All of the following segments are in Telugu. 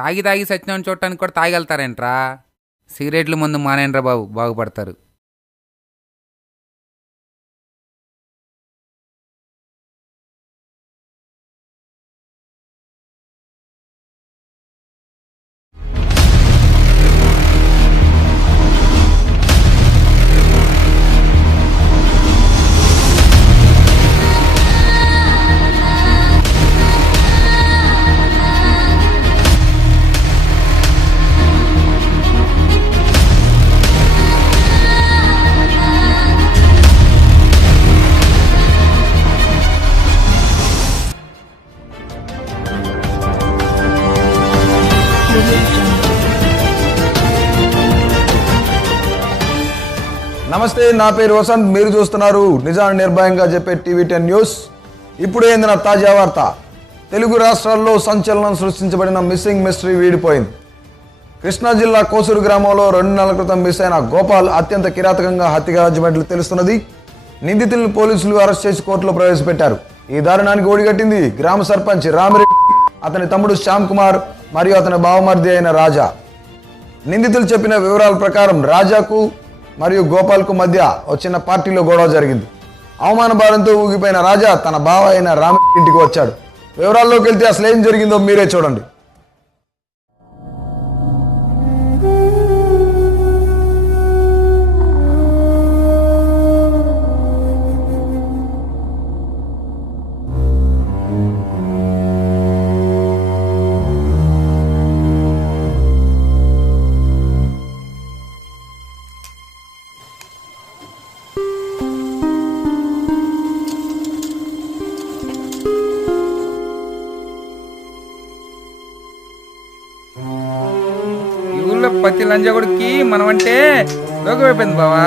తాగి తాగి సచ్చినోని చూడటానికి కూడా తాగెళ్తారేంట్రా? సిగరెట్లు ముందు మానేండ్రా బాబు, బాగుపడతారు. నమస్తే, నా పేరు వసంత్. మీరు చూస్తున్నారు నిజాన్ని నిర్భయంగా చెప్పే టీవీ10 న్యూస్. ఇప్పుడు ఏందిన తాజా వార్త. తెలుగు రాష్ట్రాల్లో సంచలనం సృష్టించబడిన మిస్సింగ్ మిస్టరీ వీడిపోయింది. కృష్ణా జిల్లా కోసూరు గ్రామంలో 2 నెలల క్రితం మిస్ అయిన గోపాల్ అత్యంత కిరాతకంగా హత్యగాజమైనట్లు తెలుస్తున్నది. నిందితులను పోలీసులు అరెస్ట్ చేసి కోర్టులో ప్రవేశపెట్టారు. ఈ దారుణానికి ఓడిగట్టింది గ్రామ సర్పంచ్ రామిరెడ్డి, అతని తమ్ముడు శ్యామ్ కుమార్ మరియు అతని బావమర్ది అయిన రాజా. నిందితులు చెప్పిన వివరాల ప్రకారం రాజాకు మరియు గోపాల్కు మధ్య ఒక చిన్న పార్టీలో గొడవ జరిగింది. అవమాన భారంతో ఊగిపోయిన రాజా తన బావ అయిన రామిరెడ్డి ఇంటికి వచ్చాడు. వివరాల్లోకి వెళ్తే అసలు ఏం జరిగిందో మీరే చూడండి. ప్రతి లంజగుడికి మనమంటే లోకమైపోయింది బావా.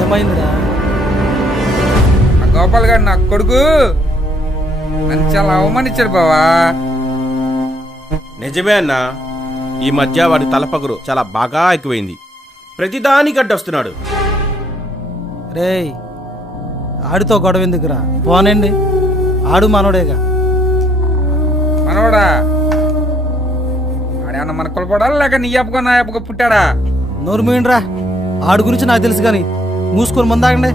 ఏమైందిరా? ఆ గోపాల్ గారు నా కొడుకు నన్ను చాలా అవమానించాడు బావా. నిజమే అన్నా, ఈ మధ్య వాడి తలపగురు చాలా బాగా ఎక్కువైంది. ప్రతిదానికి అడ్డొస్తున్నాడు. రేయ్, ఆడితో గొడవ ఎందుకురా? పోనండి, ఆడు మనోడేగా. మనవడా ఆడేమన్నా మన కొలపడా లేక నీ అప్పగా నా అప్పగా పుట్టాడా? నోరు మూయండిరా, ఆడు గురించి నాకు తెలుసు కానీ మూసుకొని ముందాగండి.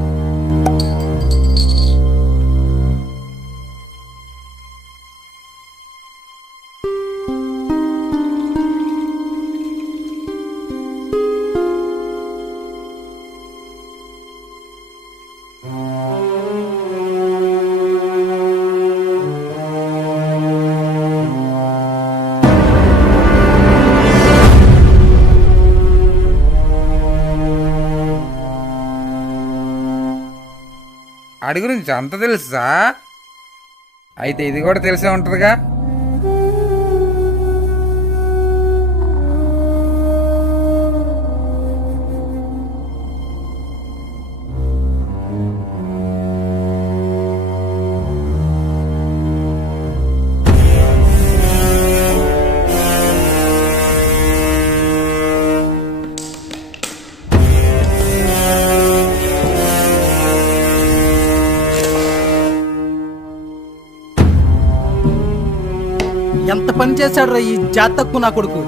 ఆడి గురించి అంత తెలుసా? అయితే ఇది కూడా తెలిసే ఉంటుందిగా. ఎంత పని చేశాడు రా ఈ జాతక్కు నా కొడుకు.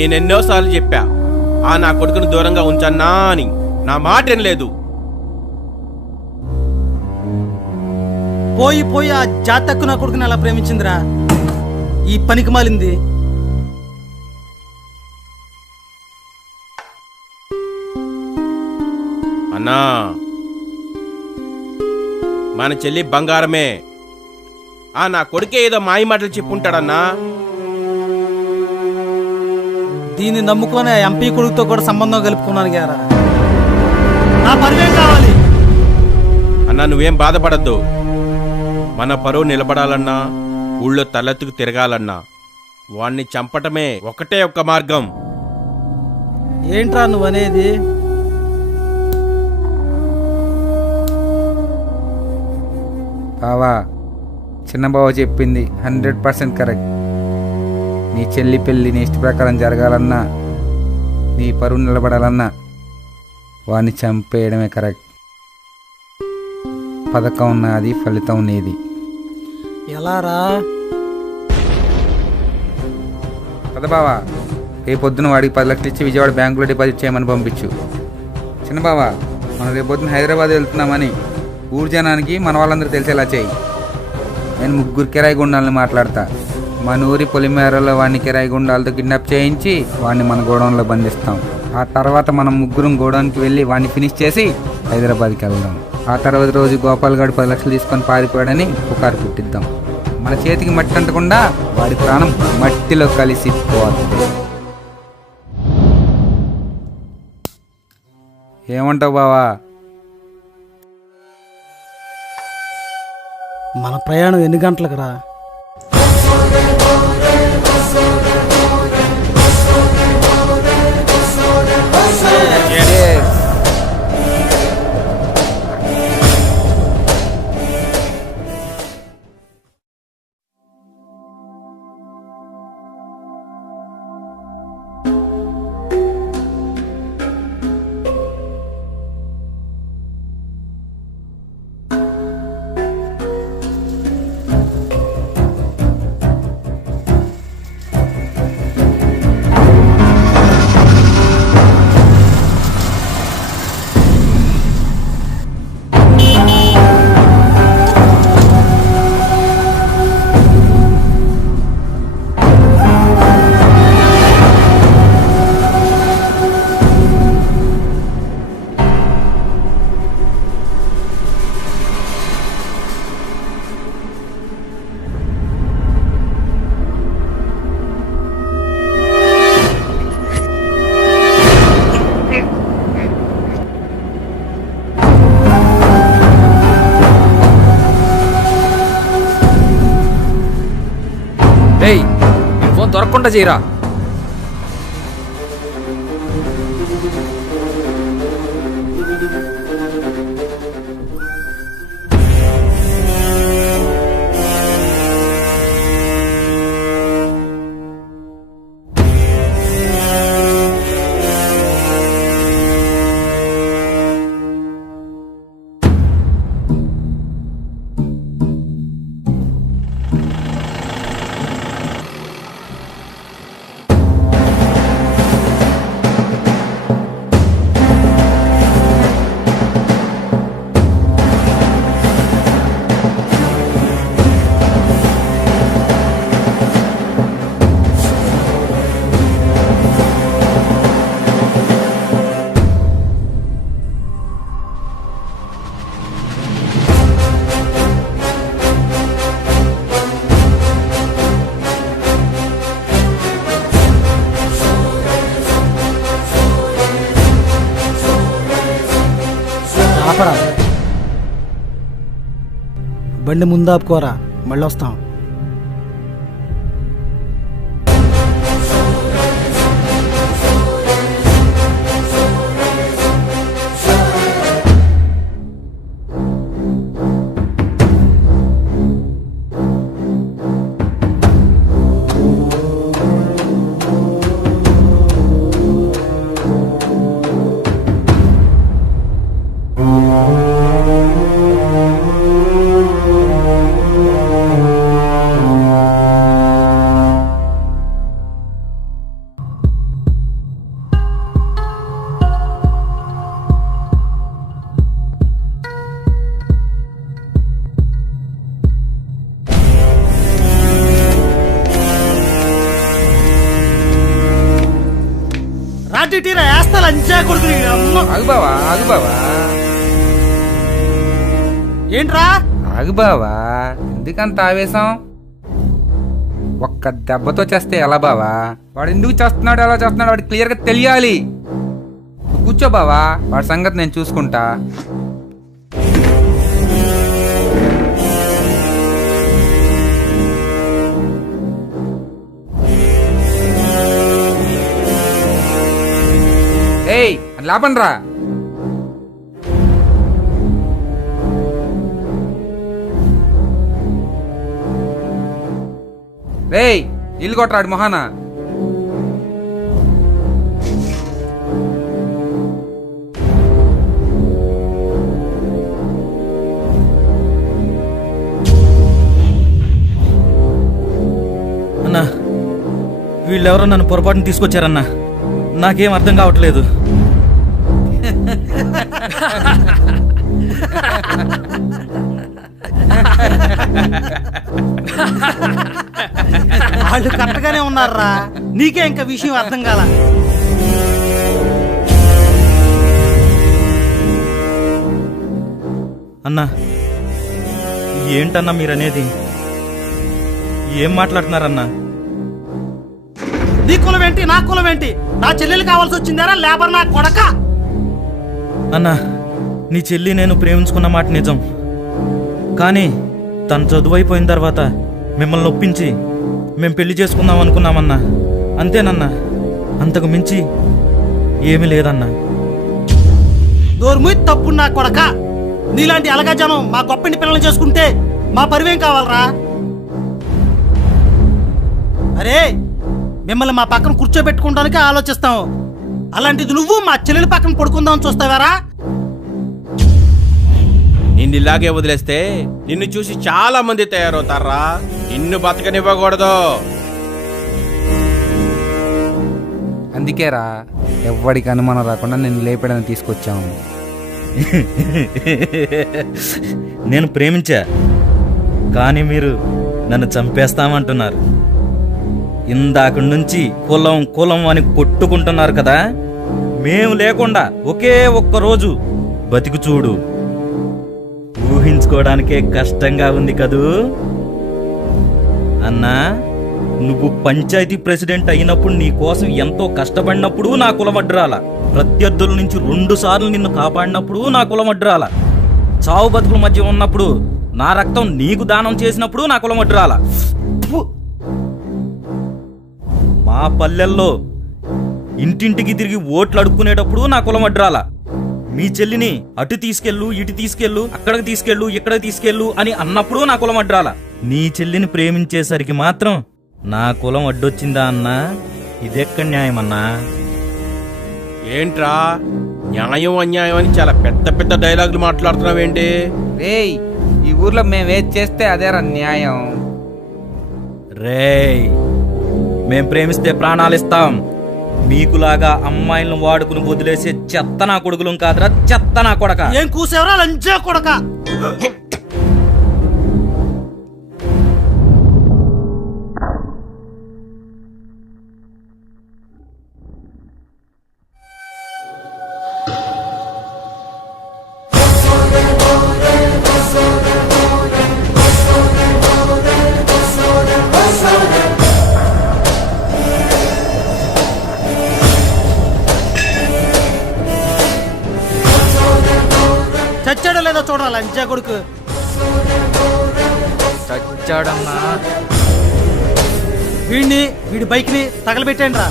నేనెన్నోసార్లు చెప్పా ఆ నా కొడుకును దూరంగా ఉంచన్నా అని. నా మాట ఏం లేదు. పోయి పోయి ఆ జాతక్కు నా కొడుకుని అలా ప్రేమించిందిరా ఈ పనికి మాలింది. అన్నా, మన చెల్లి బంగారమే. నా కొడుకే ఏదో మాయ మాటలు చెప్పుంటాడన్నా. దీన్ని నమ్ముకొని ఎంపీ కొడుకుతో కూడా సంబంధం కలుపుకున్నాను గారా. నా పరువేం కావాలి? అన్నా నువ్వేం బాధపడద్దు. మన పరువు నిలబడాలన్నా, ఊళ్ళో తలెత్తుకు తిరగాలన్నా వాణ్ణి చంపటమే ఒకటే ఒక్క మార్గం. ఏంట్రా నువ్వనేది? బావా, చిన్న బావ చెప్పింది 100% కరెక్ట్. నీ చెల్లి పెళ్ళి నీ ఇష్ట ప్రకారం జరగాలన్నా, నీ పరువు నిలబడాలన్నా వాడిని చంపేయడమే కరెక్ట్. పథకం నాది, ఫలితం నీది. ఎలా రా? పద బావా, రేపొద్దున వాడికి 10 లక్షలు ఇచ్చి విజయవాడ బ్యాంకులో డిపాజిట్ చేయమని పంపించు. చిన్న బావా, మనం రేపొద్దున హైదరాబాద్ వెళ్తున్నామని ఊరు జనానికి మన వాళ్ళందరూ తెలిసేలా చేయి. నేను 3 కిరాయి గుండాలని మాట్లాడతా. మన ఊరి పొలిమేరలో వాడిని కిరాయి గుండాలతో కిడ్నాప్ చేయించి వాడిని మన గోడౌన్లో బంధిస్తాం. ఆ తర్వాత మనం 3 గోడౌన్కి వెళ్ళి వాడిని ఫినిష్ చేసి హైదరాబాద్కి వెళ్దాం. ఆ తర్వాత రోజు గోపాల్ గారు 10 లక్షలు తీసుకొని పారిపోయాడని పుకారు పుట్టిద్దాం. మన చేతికి మట్టి అంటకుండా వాడి ప్రాణం మట్టిలో కలిసిపోతుంది. ఏమంటావు బావా? మన ప్రయాణం ఎన్ని గంటలకు రా? ఏయ్, నీ ఫోన్ దొరకకుండా చేయరా. ఆపరా, బండి ముందాపుకోరా, మళ్ళీ వస్తాం. రాటీరా వేస్తా లంచా కొడుకు. ఆగు బావా, ఆగు బావా. ఏంట్రా ఆగు బావా, ఎందుకంత ఆవేశం? ఒక్క దెబ్బతో చేస్తే ఎలా బావా? వాడు ఎందుకు చేస్తున్నాడు, ఎలా చేస్తున్నాడు వాడికి క్లియర్గా తెలియాలి. నువ్వు కూర్చో బావా, వాడి సంగతి నేను చూసుకుంటా. ఏయ్ అది లాపండ్రా. రేయ్ ఇల్లు కొట్టరాడు మొహానా. అన్నా, వీళ్ళెవరో నన్ను పొరపాటున తీసుకొచ్చారన్నా. నాకేం అర్థం కావట్లేదు. వాళ్ళు కరెక్ట్గానే ఉన్నారా? నీకే ఇంకా విషయం అర్థం కాల. అన్నా, ఏంటన్నా మీరనేది? ఏం మాట్లాడుతున్నారన్నా? నీ కులం ఏంటి, నా కులం ఏంటి? నా చెల్లెలు కావాల్సి వచ్చిందారా లేబర్ నా కొడక? అన్నా, నీ చెల్లి నేను ప్రేమించుకున్న మాట నిజం. కానీ తను చదువు అయిపోయిన తర్వాత మిమ్మల్ని ఒప్పించి మేము పెళ్లి చేసుకుందాం అనుకున్నామన్నా. అంతేనన్నా, అంతకు మించి ఏమీ లేదన్నా. దోర్ముయ్ తప్పు నా కొడక. నీలాంటి అలగా జనం మా గొప్పని పిల్లలు చేసుకుంటే మా పరివేం కావాలరా? అరే, మిమ్మల్ని మా పక్కన కూర్చోబెట్టుకోవడానికి ఆలోచిస్తాం. అలాంటిది నువ్వు మా చెల్లెలి పక్కన పడుకుందామని చూస్తావారా? నిన్ను ఇలాగే వదిలేస్తే నిన్ను చూసి చాలా మంది తయారవుతారా. నిన్ను బతకనివ్వకూడదు. అందుకేరా ఎవ్వడికి అనుమానం రాకుండా నేను లేపడానికి తీసుకొచ్చాము. నేను ప్రేమించా, కానీ మీరు నన్ను చంపేస్తామంటున్నారు. ఇందాక నుంచి కులం కులం అని కొట్టుకుంటున్నారు కదా. మేము లేకుండా ఒకే ఒక్క రోజు బతికి చూడు. ఊహించుకోవడానికే కష్టంగా ఉంది కదూ అన్నా. నువ్వు పంచాయతీ ప్రెసిడెంట్ అయినప్పుడు నీ కోసం ఎంతో కష్టపడినప్పుడు నా కులమడ్రాల. ప్రత్యర్థుల నుంచి 2 సార్లు నిన్ను కాపాడినప్పుడు నా కులమడ్రాల. చావు బతుకుల మధ్య ఉన్నప్పుడు నా రక్తం నీకు దానం చేసినప్పుడు నా కులమడ్రాల. మా పల్లెల్లో ఇంటింటికి తిరిగి ఓట్లు అడుక్కునేటప్పుడు నా కులమడ్రాల. మీ చెల్లిని అటు తీసుకెళ్ళు, ఇటు తీసుకెళ్ళు, అక్కడికి తీసుకెళ్ళు, ఇక్కడికి తీసుకెళ్ళు అని అన్నప్పుడు నా కులం అడ్రాల. నీ చెల్లిని ప్రేమించేసరికి మాత్రం నా కులం అడ్డొచ్చిందా అన్నా? ఇదెక్కడ న్యాయం అన్నా? ఏంట్రా న్యాయం అన్యాయం అని చాలా పెద్ద పెద్ద డైలాగులు మాట్లాడుతున్నావేంటి? రేయ్ ఈ ఊర్లో మేమేది చేస్తే అదేరా న్యాయం. రేయ్, మేం ప్రేమిస్తే ప్రాణాలు ఇస్తాం. మీకులాగా అమ్మాయిలను వాడుకుని వదిలేసే చెత్త నా కొడుకులం కాదురా, చెత్త నా కొడక. ఏం కూసేవరా లంచా కొడక? చచ్చాడో లేదో చూడాలి లంచా కొడుకు. చచ్చాడన్నా. వీడి బైక్ ని తగలబెట్టండి రా.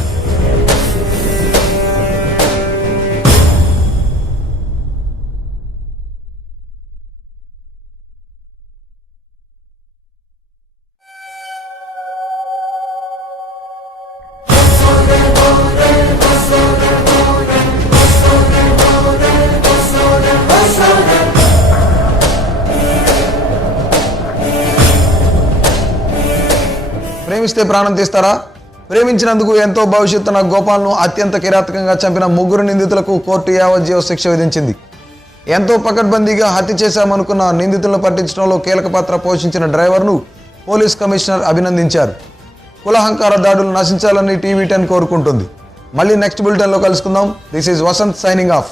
ప్రేమిస్తే ప్రాణం తీస్తారా? ప్రేమించినందుకు ఎంతో భవిష్యత్తున గోపాల్ను అత్యంత కిరాతకంగా చంపిన 3 నిందితులకు కోర్టు యావజ్జీవ శిక్ష విధించింది. ఎంతో పకడ్బందీగా హత్య చేశామనుకున్న నిందితులను పట్టించడంలో కీలక పాత్ర పోషించిన డ్రైవర్ను పోలీస్ కమిషనర్ అభినందించారు. కులహంకార దాడులు నశించాలని TV10 కోరుకుంటుంది. మళ్ళీ నెక్స్ట్ బులెటిన్లో కలుసుకుందాం. This is Vasanth signing of.